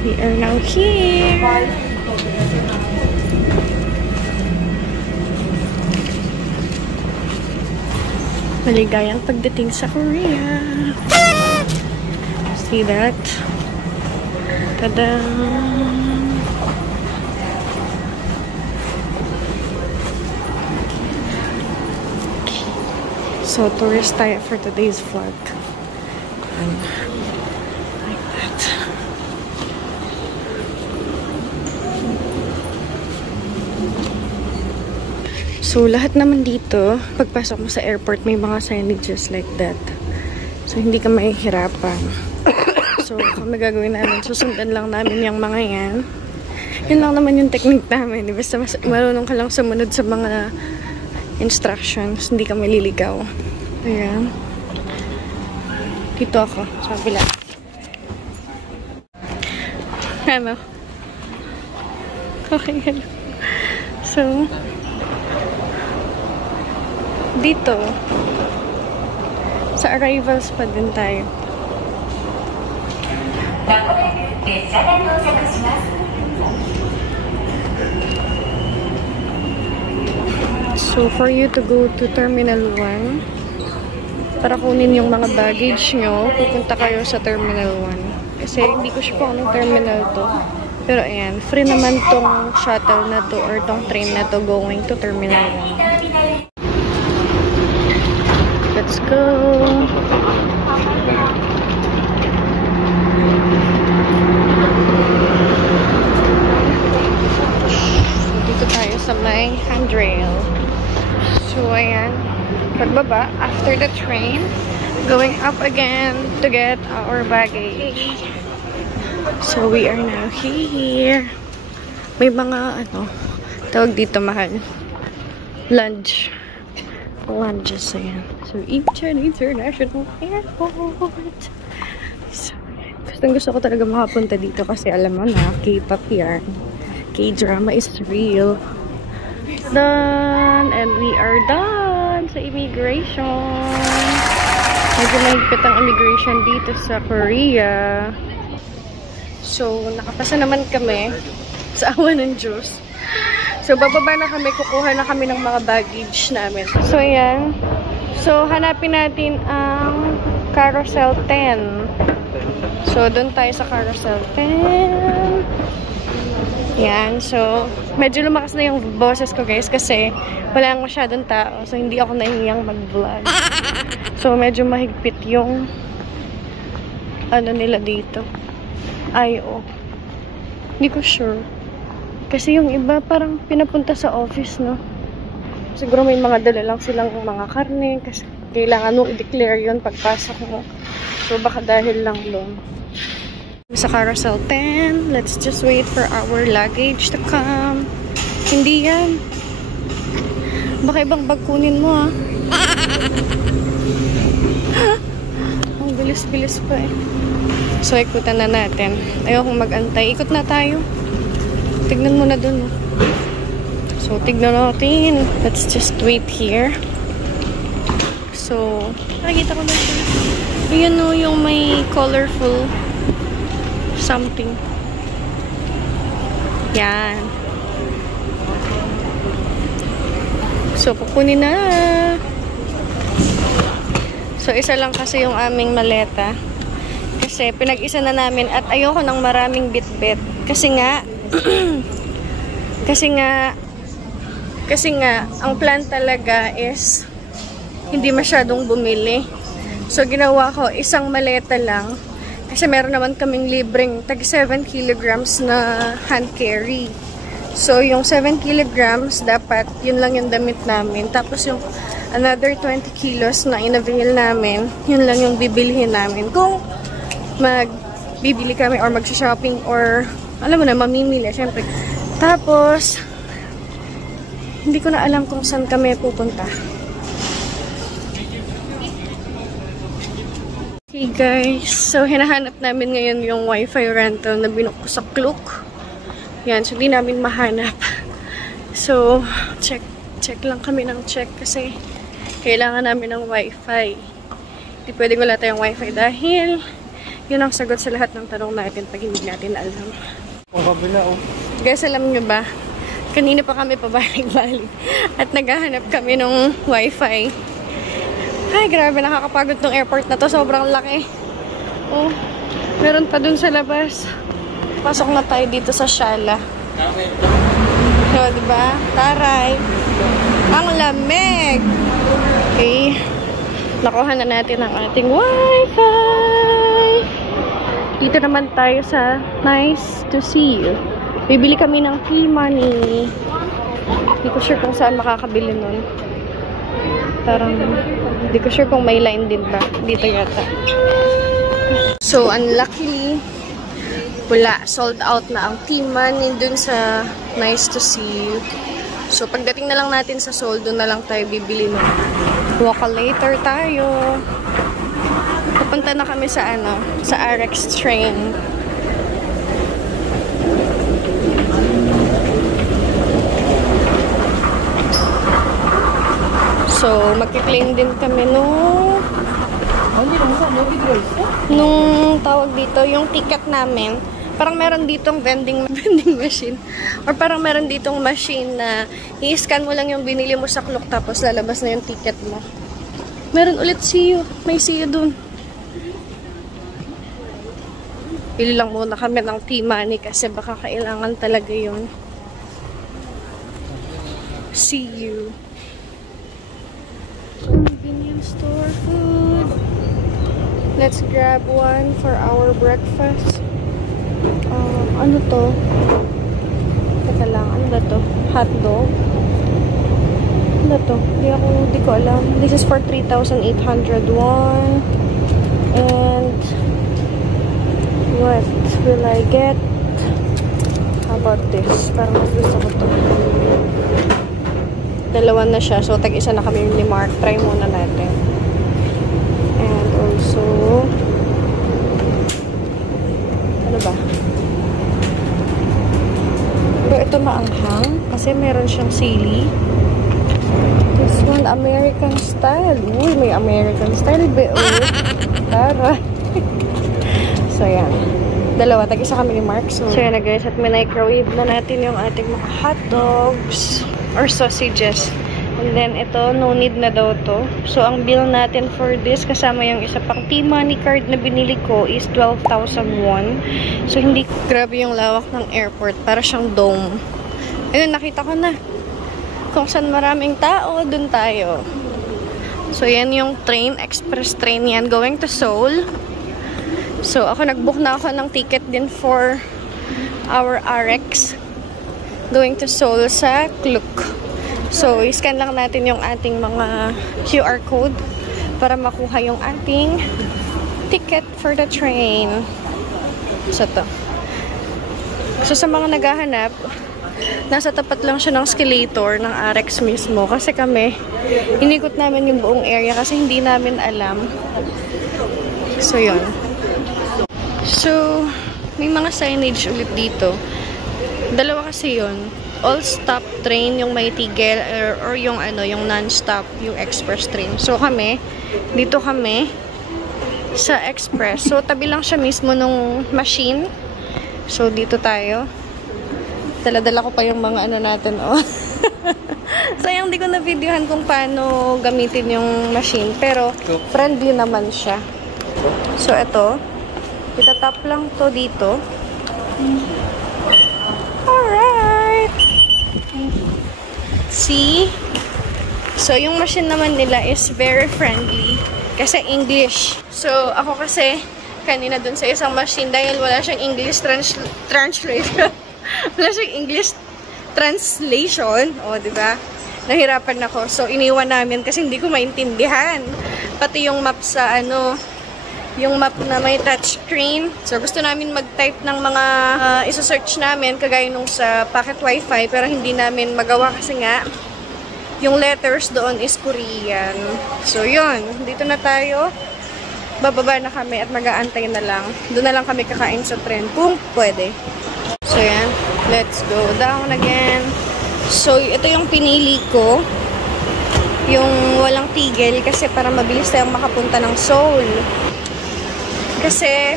We are now here. Maligayang pagdating sa Korea. See that? Tada! So, tourist tayo for today's vlog. Like that. So, lahat naman dito, pagpasok mo sa airport, may mga signages like that. So, hindi ka mahihirapan. So, kung gagawin namin, susundan lang namin yung mga yan. Yun lang naman yung technique namin. Basta marunong ka lang sumunod sa mga instructions, hindi ka maliligaw. Ayan. Dito ako, sa kabila. Ano? Okay, hello. So, dito, sa arrivals pa din tayo. So, for you to go to Terminal 1, para kunin yung mga baggage nyo, pupunta kayo sa Terminal 1. Kasi hindi ko sure kung anong terminal to. Pero ayan, free naman tong shuttle na to or tong train na to going to Terminal 1. Let's go! So, dito tayo sa may handrail. So, ayan. Pagbaba, after the train, going up again to get our baggage. So, we are now here. May mga, tawag dito mahal. Lunch. Lunches, ayan. So, Incheon International Airport. So, gusto ko talaga makapunta dito kasi alam mo na, K-pop yan. K-drama is real. Done! And we are done sa immigration. Medyo mahigpit ang immigration dito sa Korea. So, nakapasa naman kami sa awa ng Diyos. So, bababa na kami, kukuha na kami ng mga baggage namin. So, ayan. So, hanapin natin ang Carousel 10. So, doon tayo sa Carousel 10. Yan. So, medyo lumakas na yung boses ko, guys, kasi wala ang masyadong tao. So, hindi ako nahihiyang mag-vlog. So, medyo mahigpit yung nila dito. I.O. Hindi ko sure. Kasi yung iba parang pinapunta sa office, no? Siguro may mga dala lang silang mga karne kasi kailangan nung i-declare yun pagpasok mo. So, baka dahil lang doon. Sa Carousel 10, let's just wait for our luggage to come. Hindi yan. Baka ibang bag kunin mo, ah. Ang bilis-bilis pa, eh. So, ikutan na natin. Ayokong mag-antay. Ikot na tayo. Tignan mo na dun. So, tignan natin. Let's just wait here. So, nakikita ko na siya. Ayan o, yung may colorful something. Yan. So, kukunin na. So, isa lang kasi yung aming maleta. Kasi, pinag-isa na namin at ayoko ng maraming bit-bit. Kasi nga, ang plan talaga is hindi masyadong bumili. So, ginawa ko isang maleta lang. Kasi meron naman kaming libreng tag 7 kilograms na hand carry. So, yung 7 kilograms, dapat yun lang yung damit namin. Tapos yung another 20 kilos na in-avail namin, yun lang yung bibilhin namin. Kung magbibili kami or mag-shopping or alam mo na, mamimili, syempre. Tapos, hindi ko na alam kung saan kami pupunta. Okay guys, so hinahanap namin ngayon yung wifi rental na binuko sa Klook. Yan, so di namin mahanap. So, check lang kami ng check kasi kailangan namin ng wifi. Hindi pwedeng wala tayong wifi dahil Yun ang sagot sa lahat ng tanong natin pag hindi natin alam. Ang kabila, oh. Guys, alam nyo ba? Kanina pa kami pabalik-balik. At naghahanap kami ng wifi. Ay, grabe. Nakakapagod tong airport na to. Sobrang laki. Oh, meron pa dun sa labas. Pasok na tayo dito sa Shala. So, diba? Taray. Ang lamig! Okay. Nakuha na natin ang ating wifi. Dito naman tayo sa Nice to See You. Bibili kami ng T-Money. Hindi ko sure kung saan makakabili nun. Parang, hindi ko sure kung may line din ba. Dito yata. So, unluckily, wala. Sold out na ang T-Money dun sa Nice to See You. So, pagdating na lang natin sa Seoul, doon na lang tayo bibili nun. Walk later tayo. Papunta na kami sa sa RX train. So, magki-claim din kami nung tawag dito, yung ticket namin. Parang meron ditong vending machine. Or parang meron ditong machine na i-scan mo lang yung binili mo sa clock tapos lalabas na yung ticket mo. Meron ulit see you. May see you dun. Pili lang muna kami ng T-Money kasi baka kailangan talaga yun. See you. Convenience store food. Let's grab one for our breakfast. Ano to? Teka lang, ano ba to? Hotdog? Ano to? Di ko alam. This is for 3,800 won. And what will I get? How about this? Parang mas gusto ko to. Dalawa na siya. So, tag-isa na kami ni Mark. Try muna natin. And also, ano ba? Pero ito maanghang kasi meron siyang sili. This one, American style. Uy, may American style ba? Tara. So, yan. Dalawa. Tag-isa kami ni Mark. So, yan na guys. At microwave na natin yung ating mga hot dogs or sausages. And then, ito, no need na daw to. So, ang bill natin for this, kasama yung isa pang T-Money card na binili ko is 12,000 won. So, hindi grabe yung lawak ng airport. Para siyang dome. Ayun, nakita ko na. Kung saan maraming tao, dun tayo. So, yan yung train. Express train yan. Going to Seoul. So, ako nag-book na ako ng ticket din for our RX. Going to Seoul sa Klook. So, i-scan lang natin yung ating mga QR code para makuha yung ating ticket for the train. So, to. So, sa mga naghahanap, nasa tapat lang siya ng escalator ng RX mismo. Kasi kami, inikot namin yung buong area kasi hindi namin alam. So, yun. So, may mga signage ulit dito. Dalawa kasi yun. All-stop train, yung may tigil, or yung yung non-stop, yung express train. So, kami, dito kami, sa express. So, tabi lang siya mismo nung machine. So, dito tayo. Dala-dala ko pa yung mga natin, oh. Sayang, di ko na-videohan kung paano gamitin yung machine. Pero, friendly naman siya. So, ito. Itatap lang to dito. Alright! See? So, yung machine naman nila is very friendly. Kasi English. So, ako kasi, kanina dun sa isang machine, dahil wala siyang English translation. Wala siyang English translation. O, diba? Nahirapan ako. So, iniwan namin kasi hindi ko maintindihan. Pati yung map sa yung map na may touchscreen. So, gusto namin mag-type ng mga isa-search namin, kagaya nung sa Pocket Wi-Fi, pero hindi namin magawa kasi nga, yung letters doon is Korean. So, yun. Dito na tayo. Bababa na kami at mag-aantay na lang. Doon na lang kami kakain sa tren kung pwede. So, yan. Let's go down again. So, ito yung pinili ko. Yung walang tigil kasi para mabilis tayong makapunta ng Seoul. Kasi,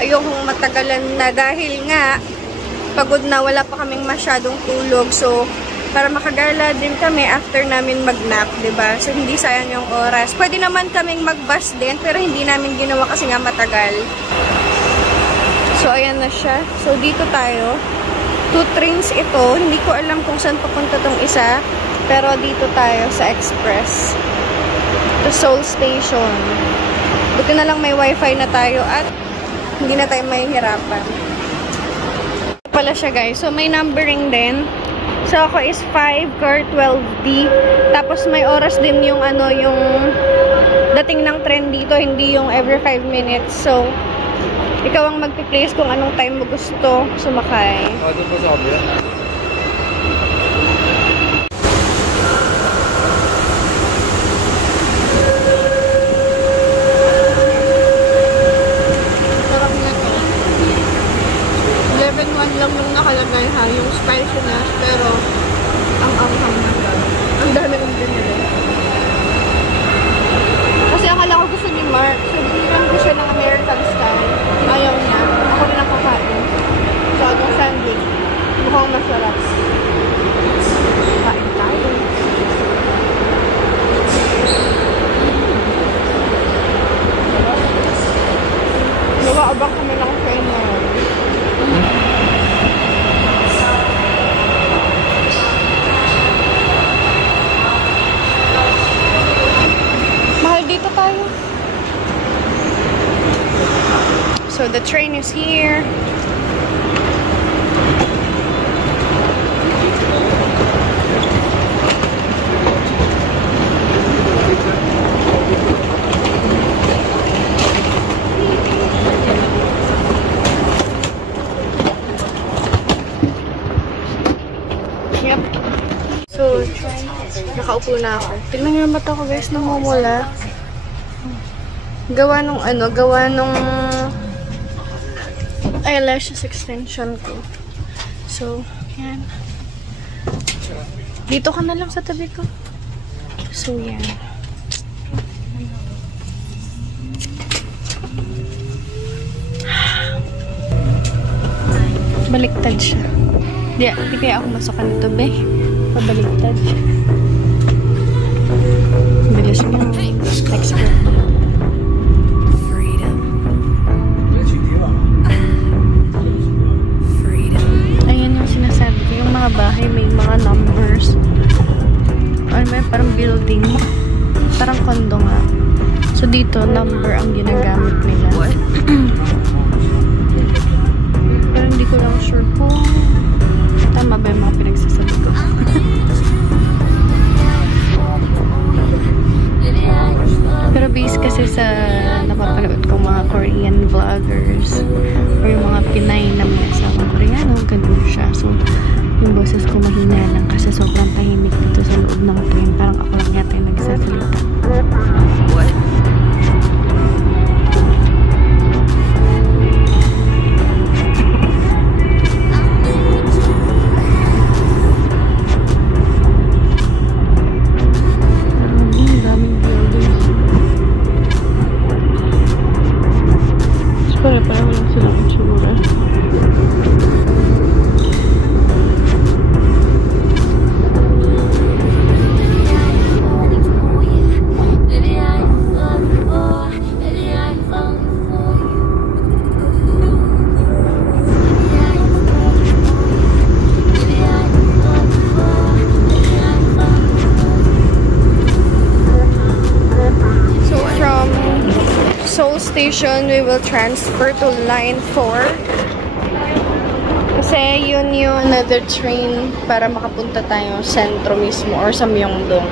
ayokong matagalan na dahil nga pagod na, wala pa kaming masyadong tulog. So, para makagala din kami after namin mag-nap, diba? So, hindi sayang yung oras. Pwede naman kaming mag-bus din, pero hindi namin ginawa kasi nga matagal. So, ayan na siya. So, dito tayo. 2 trains ito. Hindi ko alam kung saan papunta tong isa. Pero dito tayo sa Express. To Seoul Station. Buti na lang may wifi na tayo at hindi na tayo mahihirapan. Ito pala siya, guys. So, may numbering din. So, ako is 5 car 12D. Tapos, may oras din yung ano, yung dating ng tren dito. Hindi yung every 5 minutes. So, ikaw ang magpi-place kung anong time mo gusto sumakay. Ito po sa obra. Sarap na to. 11.1 lang yung nakalagay ha, yung spiciness, pero ang anghang na. Ang dami ng binili. Kasi akala ko gusto ni Mark, so binilan ko siya ng American style. Ayaw niya. Ako rin ang kakain. So, itong sandwich. Mukhang masarap. Kain tayo. Nawaabang kami ng train na yun. Mahal dito tayo. So the train is here. Yep. So, nakaupo na ako. Tignan nyo yung mata ko, guys, namumula. Gawa nung ano, gawa nung eyelashes extension ko. So, yan. Dito ka na lang sa tabi ko. So, yan. Baliktad siya. Di kaya ako masukan nito, be. Pabaliktad siya. Bilis mo. Expert. Bahay may mga numbers. Ano ba, parang building, parang condo nga. So dito number ang ginagamit nila. Pero hindi ko lang sure kung tama ba yung mga pinagsasabi ko. Pero based kasi sa napapanood ko mga Korean vloggers or yung mga Pinay na may asawang Koreano, ganun siya. So yung boses ko mahina lang kasi sobrang tahimik dito sa loob ng train. Parang ako lang yata yung nagsasalita. What? Daming buildings. Parang lang silang itsura. Seoul Station, we will transfer to line 4 kasi yun yung another train para makapunta tayo sentro mismo or sa Myeongdong.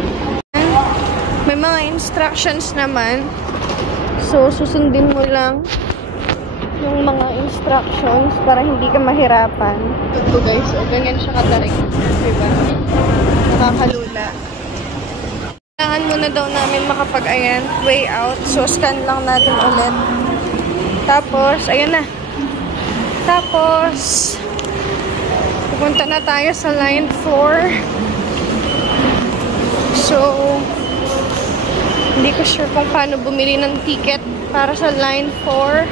May mga instructions naman, so susundin mo lang yung mga instructions para hindi ka mahirapan. Ito guys, o ganyan siya katarik, diba? Nakakalula. Kailangan muna daw namin makapag-ayan, way out. So, scan lang natin ulit. Tapos, ayun na. Tapos, pupunta na tayo sa line 4. So, hindi ko sure kung paano bumili ng ticket para sa line 4.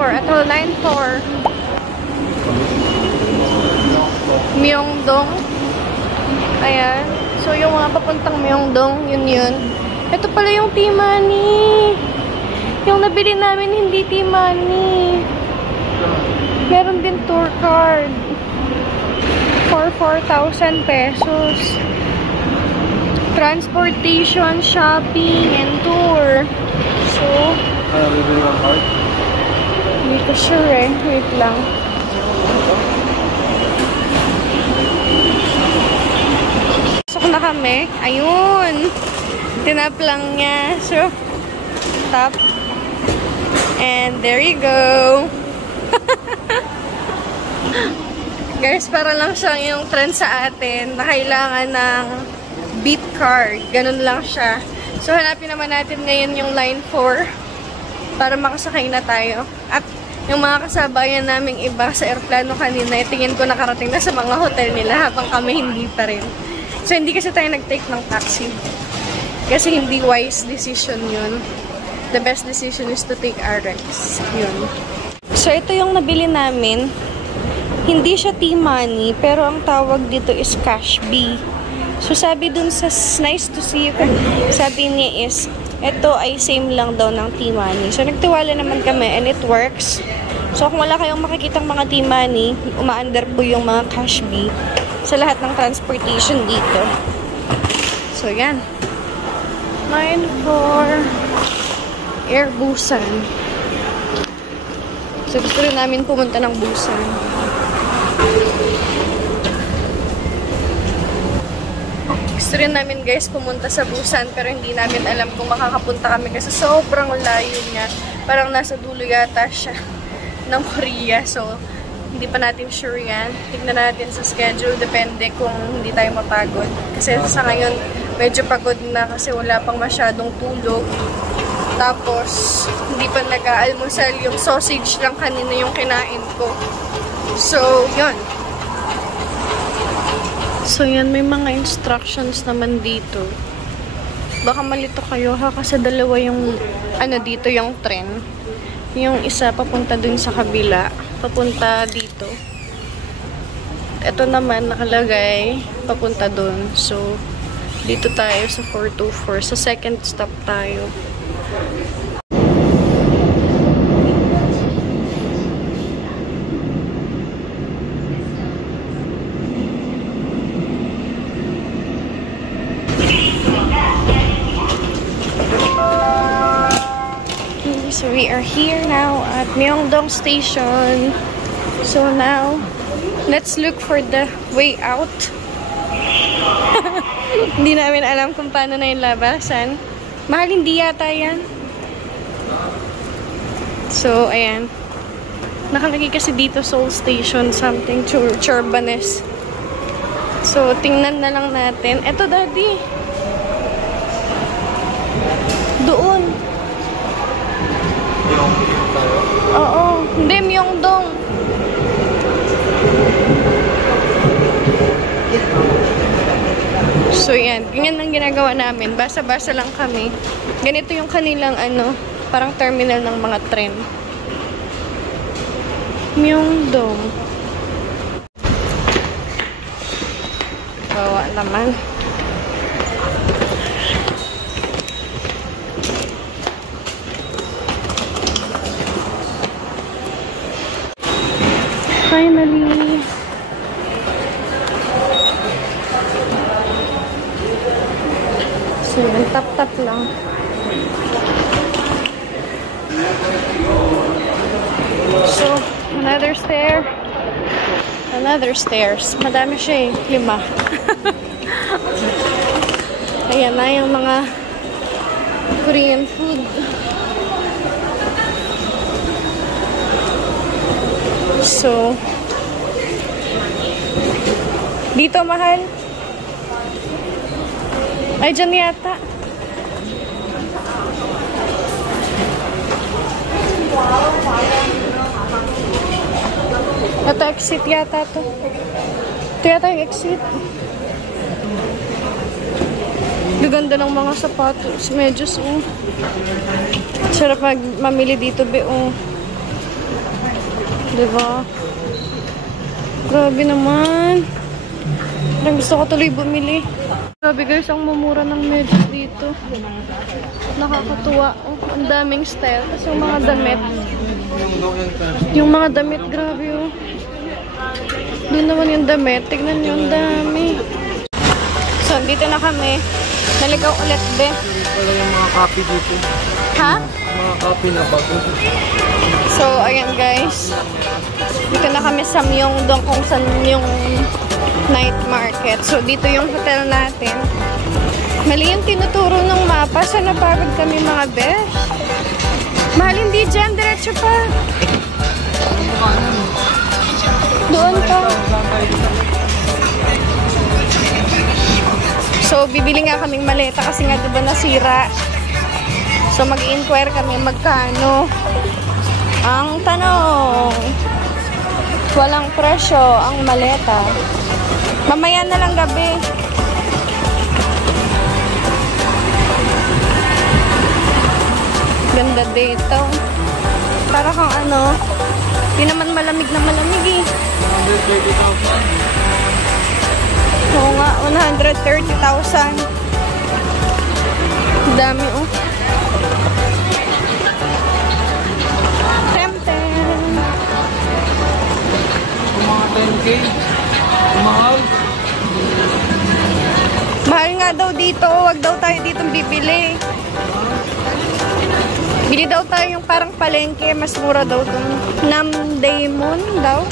4. Ito, line 4. Myeongdong. Ayan. So, yung mga papuntang Myeongdong, yun. Ito pala yung T-Money. Yung nabili namin, hindi T-Money. Meron din tour card. For 4,000 pesos. Transportation, shopping, and tour. So, hindi ko sure eh. Wait lang. Pasok na kami. Ayun. Tinap lang niya. So, tap. And there you go. Guys, para lang siyang yung trend sa atin na kailangan ng beat card. Ganun lang siya. So, hanapin naman natin ngayon yung line 4 para makasakay na tayo. At yung mga kasabayan naming iba sa aeroplano kanina, tingin ko nakarating na sa mga hotel nila habang kami hindi pa rin. So, hindi kasi tayo nag-take ng taxi. Kasi hindi wise decision yun. The best decision is to take RX. Yun. So, ito yung nabili namin. Hindi siya T-Money, pero ang tawag dito is Cash B. So, sabi dun sa nice to see you, sabi niya is, ito ay same lang daw ng T-Money. So, nagtiwala naman kami and it works. So, kung wala kayong makikitang mga T-Money, uma-under po yung mga Cash B sa lahat ng transportation dito. So, yan. Line 4 Air Busan. So, gusto rin namin pumunta ng Busan. Gusto rin namin guys pumunta sa Busan pero hindi namin alam kung makakapunta kami kasi sobrang layo niya. Parang nasa dulo yata siya ng Korea. So, hindi pa natin sure yan. Tignan natin sa schedule. Depende kung hindi tayo mapagod. Kasi sa ngayon, medyo pagod na kasi wala pang masyadong tulog. Tapos, hindi pa nag-aalmusal. Yung sausage lang kanina yung kinain ko. So, yun. So, yan. May mga instructions naman dito. Baka malito kayo ha, kasi dalawa yung, dito yung tren. Yung isa, papunta dun sa kabila. Papunta dito. Ito naman, nakalagay, papunta dun. So, dito tayo sa 424. Sa second stop tayo. So we are here now at Myeongdong Station. So now, let's look for the way out. Hindi namin alam kung paano na yung labasan. Mahal hindi yata yan. So, ayan. Nakalagay kasi dito Seoul Station something, Chorbanes. So, tingnan na lang natin. Eto, Daddy. Doon. Oo. Hindi, Myeongdong. So, yan. Ganyan ang ginagawa namin. Basa-basa lang kami. Ganito yung kanilang, parang terminal ng mga tren. Myeongdong. Bawa naman. Finally. So, yung tap-tap lang. So, another stair. Another stairs. Madami siya eh. 5. Ayan na yung mga Korean food. So, dito mahal. Ay, dyan yata. Ito, exit yata to. Ito yata yung exit. Gaganda ng mga sapatos. Medyos, Sarap mamili dito, be, Diba? Grabe naman. Parang gusto ko tuloy bumili. Grabe guys, ang mamura ng medyas dito. Nakakatuwa. Oh, ang daming style. Tapos yung mga damit, grabe oh. Doon naman yung damit. Tignan nyo, ang dami. So, dito na kami. Naligaw ulit, be. Wala yung mga copy dito. Ha? Mga copy na bago. So, ayan guys. Dito na kami sa Myeongdong kung saan yung night market. So, dito yung hotel natin. Mali yung tinuturo ng mapa. So, napagod kami mga besh. Mahal hindi dyan. Diretso pa. Doon pa. So, bibili nga kaming maleta kasi nga diba nasira. So, mag-inquire kami magkano. Ang tanong, walang presyo ang maleta. Mamaya na lang gabi. Ganda dito. Para kang ano, di naman malamig na malamig eh. 130,000. Oo nga, 130,000. Dami oh. Tempted. Mga 10K. Mahal. Mahal nga daw dito. Wag daw tayo dito bibili. Bili daw tayo yung parang palengke. Mas mura daw dun. Namdaemon daw.